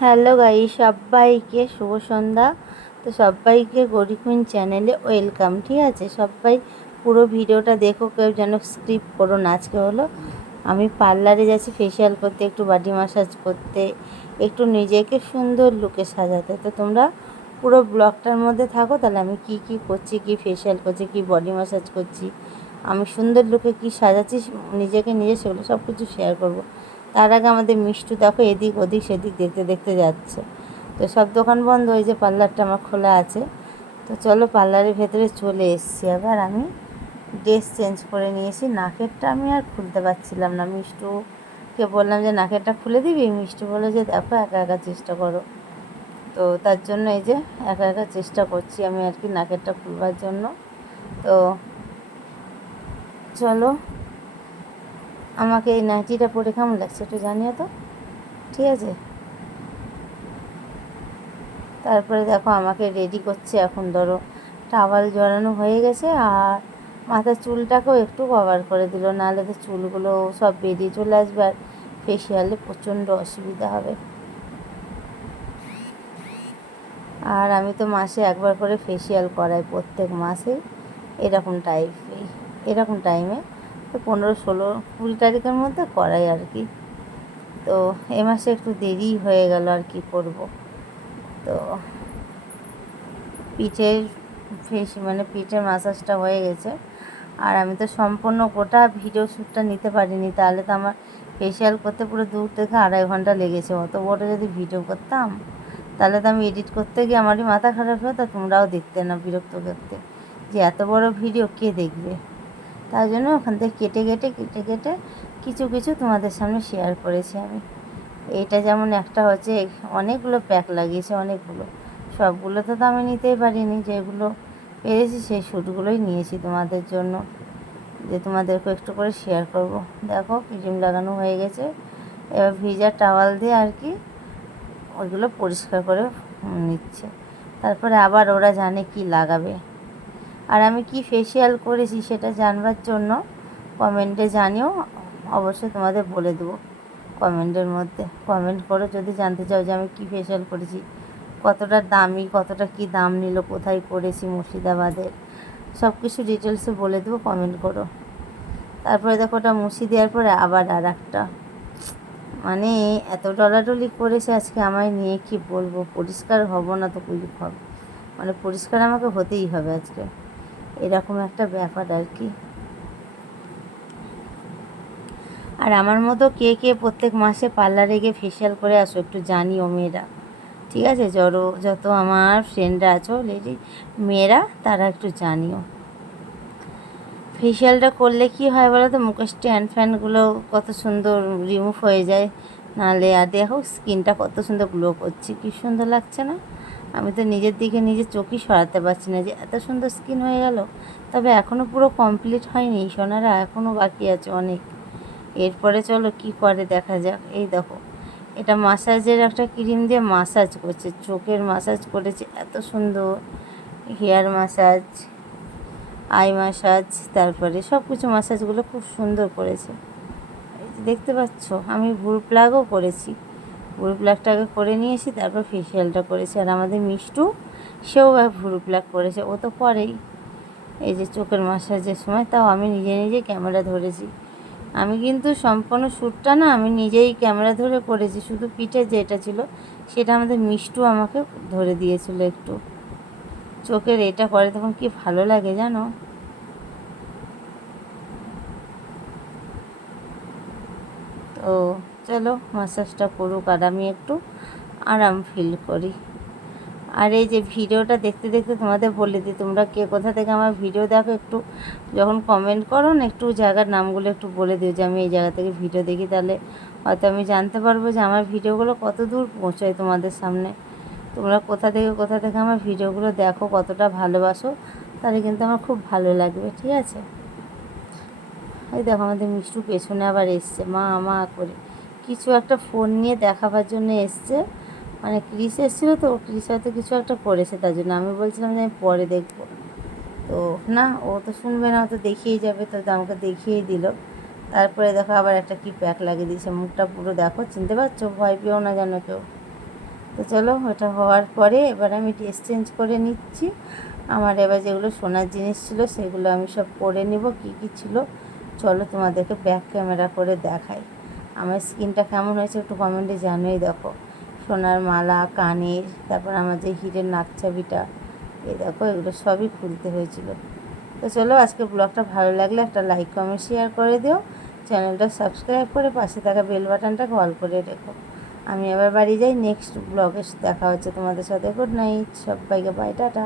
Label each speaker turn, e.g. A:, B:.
A: Hello guy সবাইকে শুভ সন্ধ্যা। তো সবাইকে গরিকুইন চ্যানেলে ওয়েলকাম, ঠিক আছে? সবাই পুরো ভিডিওটা দেখো, কেউ যেন স্ক্রিপ করো না, আজকে হলো আমি পার্লারে যাচ্ছি ফেসিয়াল করতে, একটু বডি মাসাজ করতে, একটু নিজেকে সুন্দর লুকে সাজাতে। তো তোমরা পুরো ব্লগটার মধ্যে থাকো, তাহলে আমি কি কি করছি, কি ফেসিয়াল করছি, কি বডি মাসাজ করছি আমি সুন্দর লুকে কি সাজাচ্ছি নিজেকে নিজে সেগুলো সব কিছু শেয়ার করব। তার আগে আমাদের মিষ্টু দেখো, এদিক ওদিক সেদিক দেখতে দেখতে যাচ্ছে। তো সব দোকান বন্ধ, ওই যে পার্লারটা আমার খোলা আছে। তো চলো পার্লারের ভেতরে চলে এসছি। আবার আমি ড্রেস চেঞ্জ করে নিয়েছি। নাকেরটা আমি আর খুলতে পারছিলাম না। মিষ্টুকে বললাম যে, নাকেরটা খুলে দিবি? মিষ্টু বলে যে, দেখো, একা একা চেষ্টা করো। তো তার জন্য এই যে, একা একা চেষ্টা করছি আমি আর কি নাকেরটা খুলবার জন্য। তো চলো। আমাকে এই নাইটিটা পরে কেমন লাগছে একটু জানিও তো। ঠিক আছে? তারপরে দেখো আমাকে রেডি করছে এখন ধরো। টাওয়াল জড়ানো হয়ে গেছে আর মাথার চুলটাকেও একটু কভার করে দিল, নাহলে তো চুলগুলো সব বেরিয়ে চলে আসবে আর ফেসিয়ালে প্রচণ্ড অসুবিধা হবে। আর আমি তো মাসে একবার করে ফেসিয়াল করাই প্রত্যেক মাসে এরকম টাইপ এরকম টাইমে তো পনেরো ষোলো, কুড়ি তারিখের মধ্যে করাই আর কি। তো এ মাসে একটু দেরি হয়ে গেল আর কি করব। তো পিঠের ফেস মানে পিঠের মাসাজটা হয়ে গেছে। আর আমি তো সম্পূর্ণ গোটা ভিডিও শ্যুটটা নিতে পারিনি, তাহলে তো আমার ফেসিয়াল করতে পুরো দু থেকে আড়াই ঘণ্টা লেগেছে। অত বড় যদি ভিডিও করতাম, তাহলে তো আমি এডিট করতে গিয়ে আমারই মাথা খারাপ হতো, তোমরাও দেখতে না বিরক্ত করতে। যে এত বড় ভিডিও কে দেখবে? তাই জন্য ওখান থেকে কেটে কেটে কেটে কেটে কিছু কিছু তোমাদের সামনে শেয়ার করেছি আমি। এইটা যেমন একটা হচ্ছে অনেকগুলো প্যাক লাগিয়েছে, অনেকগুলো। সবগুলো তো আমি নিতেই পারিনি। যেগুলো পেরেছি সেই শ্যুটগুলোই নিয়েছি তোমাদের জন্য। যে তোমাদেরকে একটু করে শেয়ার করব। দেখো ক্রিম লাগানো হয়ে গেছে। এবার ভিজা টাওয়াল দিয়ে আর কি ওইগুলো পরিষ্কার করে নিচ্ছে। তারপরে আবার ওরা জানে কি লাগাবে। আর আমি কি ফেসিয়াল করেছি সেটা জানবার জন্য কমেন্টে জানিও, অবশ্যই তোমাদের বলে দেবো কমেন্টের মধ্যে। কমেন্ট করো, যদি জানতে চাও যে আমি কী ফেসিয়াল করেছি, কতটা দামি, কতটা কি দাম নিল, কোথায় করেছি মুর্শিদাবাদের সব কিছু ডিটেলসে বলে দেবো কমেন্ট করো। তারপরে দেখো ওটা মুছি দেওয়ার পরে আবার আর একটা মানে এত ডলাডলি করেছে আজকে আমায় নিয়ে কি বলব, পরিষ্কার হব না তো কুলি হবে? মানে পরিষ্কার আমাকে হতেই হবে আজকে। এরকম একটা ব্যাপার আর কি। আর আমার মতো কে কে প্রত্যেক মাসে পার্লারে গিয়ে ফেসিয়াল করে আসো একটু জানিও মেয়েরা। ঠিক আছে? যত যত আমার ফ্রেন্ডরা আছো লেডি মেয়েরা, তারা একটু জানিও। ফেসিয়ালটা করলে কি হয় বলো তো? মুখের স্ট্যান্ড ফ্যানগুলো কত সুন্দর রিমুভ হয়ে যায়। নাহলে আর দেখো স্কিনটা কত সুন্দর গ্লো করছে। কি সুন্দর লাগছে না? আমি তো নিজের দিকে নিজের চোখই সরাতে পারছি না যে এত সুন্দর স্কিন হয়ে গেল। তবে এখনও পুরো কমপ্লিট হয়নি, সোনারা এখনও বাকি আছে অনেক। এরপরে চলো কি করে দেখা যাক। এই দেখো, এটা মাসাজের একটা ক্রিম দিয়ে মাসাজ করছে। চোখের মাসাজ করেছে, এত সুন্দর। হেয়ার মাসাজ আই মাসাজ তারপরে সব কিছু মাসাজগুলো খুব সুন্দর করেছে। দেখতে পাচ্ছ, আমি ভুল প্লাগও করেছি। ভুল প্লাগটাকে করে নিয়েছি, তারপর ফেসিয়ালটা করেছি। আর আমাদের মিষ্টু, সেও ভুরু প্লাগ করেছে। ও তো পরেই। এই যে চোখের মাসাজের সময়, তাও আমি নিজে নিজে ক্যামেরা ধরেছি। আমি কিন্তু সম্পূর্ণ শ্যুটটা না, আমি নিজেই ক্যামেরা ধরে করেছি। শুধু পিঠে যেটা ছিল, সেটা আমাদের মিষ্টু আমাকে ধরে দিয়েছিল একটু। চোখের এটা করে তখন কি ভালো লাগে জানো? তো চলো মাসাজটা করুক আর আমি একটু আরাম ফিল করি। আর এই যে ভিডিওটা দেখতে দেখতে তোমাদের বলে দিই, তোমরা কে কোথা থেকে আমার ভিডিও দেখো একটু যখন কমেন্ট করো না, একটু জায়গার নামগুলো একটু বলে দিও যে আমি এই জায়গা থেকে ভিডিও দেখি, তাহলে হয়তো আমি জানতে পারব যে আমার ভিডিওগুলো কত দূর পৌঁছায় তোমাদের সামনে। তোমরা কোথা থেকে কোথা থেকে আমার ভিডিওগুলো দেখো, কতটা ভালোবাসো, তাহলে কিন্তু আমার খুব ভালো লাগবে, ঠিক আছে? এই দেখো আমাদের মিষ্টু পেছনে আবার এসছে, মা মা করে। কিছু একটা ফোন নিয়ে দেখাবার জন্য এসছে। মানে ক্রিস এসেছিল তো, ক্রিস হয়তো কিছু একটা করেছে তার জন্য। আমি বলছিলাম যে আমি পরে দেখব। তো না, ও তো শুনবে না, ও তো দেখিয়েই যাবে, তো আমাকে দেখিয়েই দিল। তারপরে দেখো আবার একটা কি প্যাক লাগিয়ে দিয়েছে, মুখটা পুরো দেখো, চিনতে পারছ? ভয় পেও না যেন কেউ। তো চলো, ওটা হওয়ার পরে এবার আমি ড্রেস চেঞ্জ করে নিচ্ছি। আমার এবার যেগুলো সোনার জিনিস ছিল, সেগুলো আমি সব পরে নিব। কি কি ছিল? চলো তোমাদেরকে ব্যাক ক্যামেরা করে দেখাই। আমার স্কিনটা কেমন হয়েছে একটু কমেন্টে জানোই দেখো। সোনার মালা, কানের, তারপর আমার যে হিরের নাকছাবিটা এই দেখো, এগুলো সবই খুলতে হয়েছিল। তো চলো, আজকে ব্লগটা ভালো লাগলে একটা লাইক কমেন্ট শেয়ার করে দিও। চ্যানেলটা সাবস্ক্রাইব করে পাশে থাকা বেল বাটনটা কল করে রেখো। আমি আবার বাড়ি যাই নেক্সট ব্লগে দেখা হচ্ছে তোমাদের সাথে। গুড নাইট সবাইকে বাই টাটা।